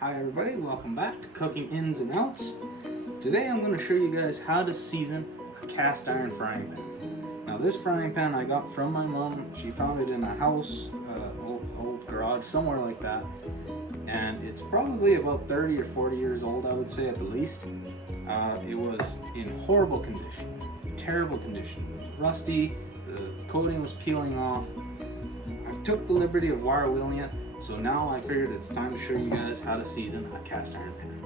Hi everybody, welcome back to Cooking Ins and Outs. Today I'm going to show you guys how to season a cast iron frying pan. Now this frying pan I got from my mom. She found it in a house, old garage, somewhere like that. And it's probably about 30 or 40 years old, I would say at the least. It was in horrible condition, terrible condition. It was rusty, the coating was peeling off. I took the liberty of wire wheeling it. So now I figured it's time to show you guys how to season a cast iron pan.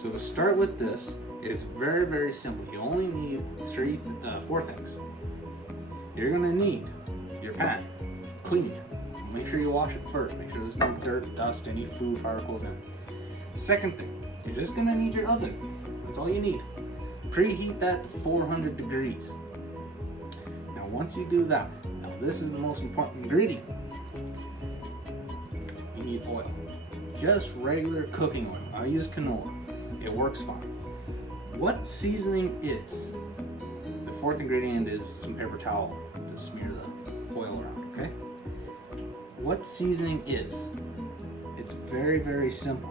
So to start with this, it's very, very simple. You only need four things. You're gonna need your pan, clean it. Make sure you wash it first. Make sure there's no dirt, dust, any food particles in it. Second thing, you're just gonna need your oven. That's all you need. Preheat that to 400 degrees. Now once you do that, now this is the most important ingredient. You need oil, just regular cooking oil. I use canola, it works fine. What seasoning is? The fourth ingredient is some paper towel to smear the oil around, okay? What seasoning is? It's very, very simple.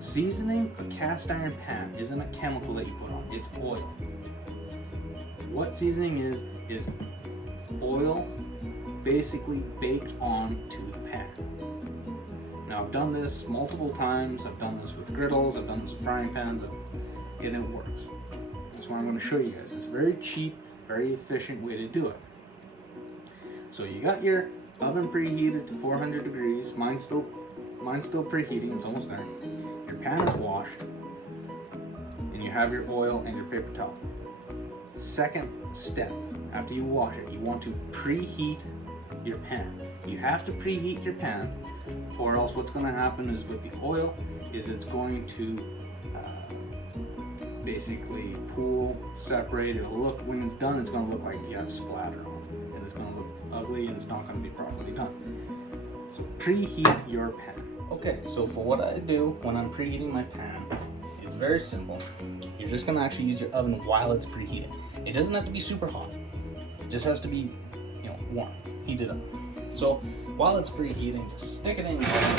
Seasoning a cast iron pan isn't a chemical that you put on, it's oil. What seasoning is oil basically baked onto the pan. Now I've done this multiple times. I've done this with griddles, I've done this with frying pans, and it works. That's what I'm going to show you guys. It's a very cheap, very efficient way to do it. So you got your oven preheated to 400 degrees. Mine's still preheating, it's almost there. Your pan is washed, and you have your oil and your paper towel. Second step, after you wash it, you want to preheat your pan. You have to preheat your pan, or else what's going to happen is with the oil is it's going to basically pool, separate. It'll look, when it's done, it's going to look like you have splatter on it, and it's going to look ugly and it's not going to be properly done. So preheat your pan. Okay, so for what I do when I'm preheating my pan, it's very simple. You're just going to actually use your oven while it's preheating. It doesn't have to be super hot. It just has to be, warm, heated up. So while it's preheating, just stick it in your oven,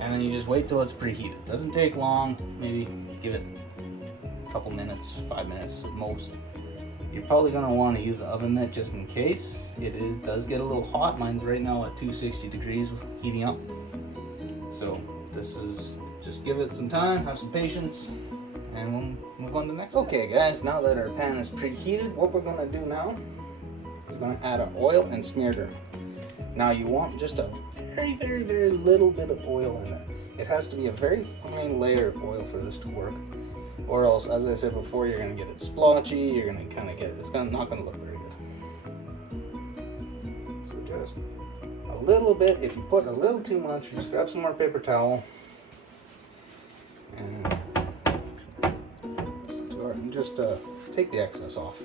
and then you just wait till it's preheated. Doesn't take long, maybe give it a couple minutes, 5 minutes at most. You're probably gonna want to use the oven mitt just in case. It does get a little hot. Mine's right now at 260 degrees heating up. So this is, just give it some time, have some patience, and we'll move on to the next. Okay guys, now that our pan is preheated, what we're gonna do now, we're going to add our oil and smear it. Now you want just a very, very, very little bit of oil in it. It has to be a very fine layer of oil for this to work, or else, as I said before, you're going to get it splotchy. You're going to kind of get it's not going to look very good. So just a little bit. If you put a little too much, just grab some more paper towel and just take the excess off.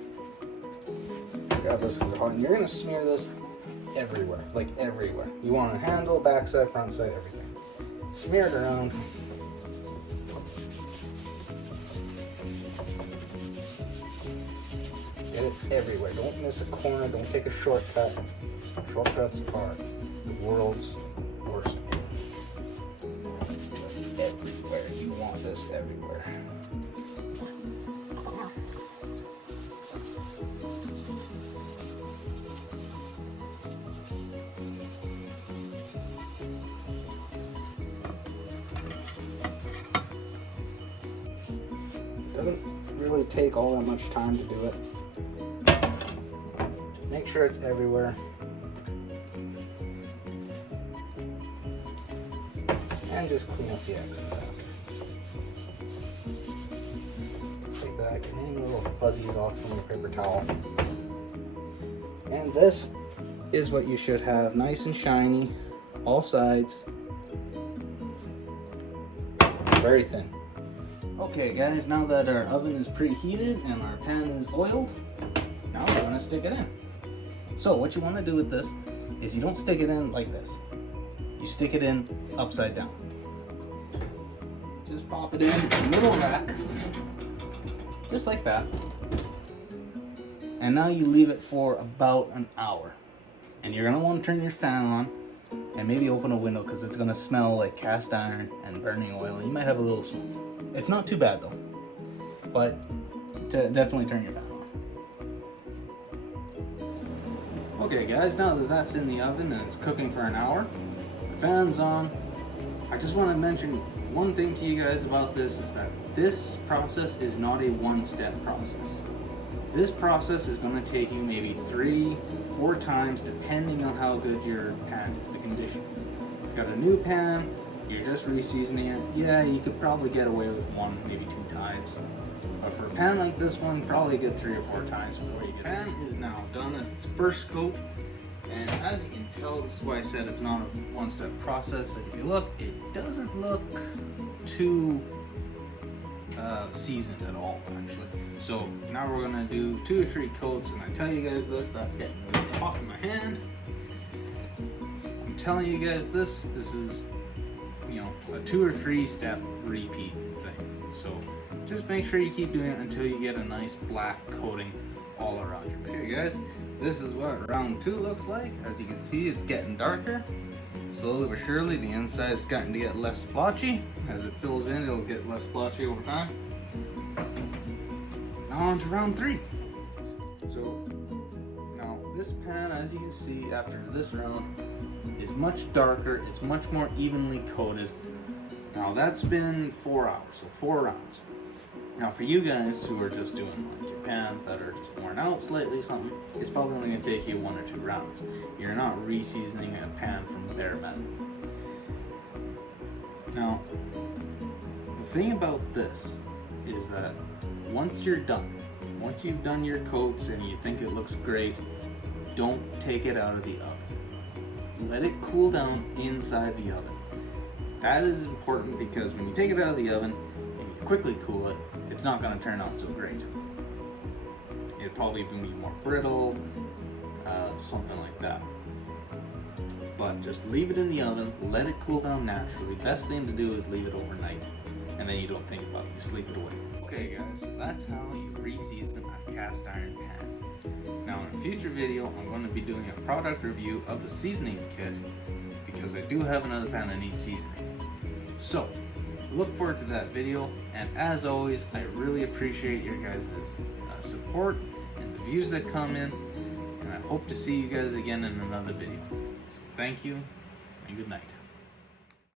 Grab this hot, and you're going to smear this everywhere, like everywhere. You want a handle, backside, front side, everything. Smear it around. Get it everywhere. Don't miss a corner. Don't take a shortcut. Shortcuts are the world's worst. Everywhere. You want this everywhere. Doesn't really take all that much time to do it. Just make sure it's everywhere. And just clean up the excess after. Just take that, get any little fuzzies off from your paper towel. And this is what you should have, nice and shiny, all sides. Very thin. Okay guys, now that our oven is preheated and our pan is oiled, now we're going to stick it in. So what you want to do with this is you don't stick it in like this. You stick it in upside down. Just pop it in the middle rack, just like that. And now you leave it for about an hour. And you're going to want to turn your fan on and maybe open a window because it's gonna smell like cast iron and burning oil, and you might have a little smoke. It's not too bad though, but definitely turn your fan on. Okay guys, now that that's in the oven and it's cooking for an hour, the fan's on. I just want to mention one thing to you guys about this is that this process is not a one-step process. This process is going to take you maybe 3-4 times depending on how good your pan is, the condition. If you've got a new pan, you're just re-seasoning it, yeah, you could probably get away with 1, maybe 2 times. But for a pan like this one, probably get 3 or 4 times before you get it. The pan is now done at its first coat, and as you can tell, this is why I said it's not a one-step process. But if you look, it doesn't look too seasoned at all, actually. So now we're gonna do 2 or 3 coats, and I tell you guys this, that's getting really hot in my hand. I'm telling you guys this is, you know, a 2 or 3 step repeat thing. So just make sure you keep doing it until you get a nice black coating all around your pan. Okay guys, this is what round 2 looks like. As you can see, it's getting darker. Slowly but surely, the inside is starting to get less splotchy. As it fills in, it'll get less splotchy over time. Now on to round 3. So now this pan, as you can see after this round, is much darker. It's much more evenly coated. Now that's been 4 hours, so 4 rounds. Now for you guys who are just doing like your pans that are just worn out slightly something, it's probably only going to take you 1 or 2 rounds. You're not re-seasoning a pan from bare metal. Now, the thing about this is that once you're done, once you've done your coats and you think it looks great, don't take it out of the oven. Let it cool down inside the oven. That is important because when you take it out of the oven and you quickly cool it, it's not going to turn out so great. It'll probably be more brittle, something like that. But just leave it in the oven, let it cool down naturally. Best thing to do is leave it overnight, and then you don't think about it, you sleep it away. Okay guys, so that's how you re-season a cast iron pan. Now in a future video, I'm going to be doing a product review of a seasoning kit, because I do have another pan that needs seasoning. So, look forward to that video, and as always, I really appreciate your guys' support and the views that come in, and I hope to see you guys again in another video. So thank you, and good night.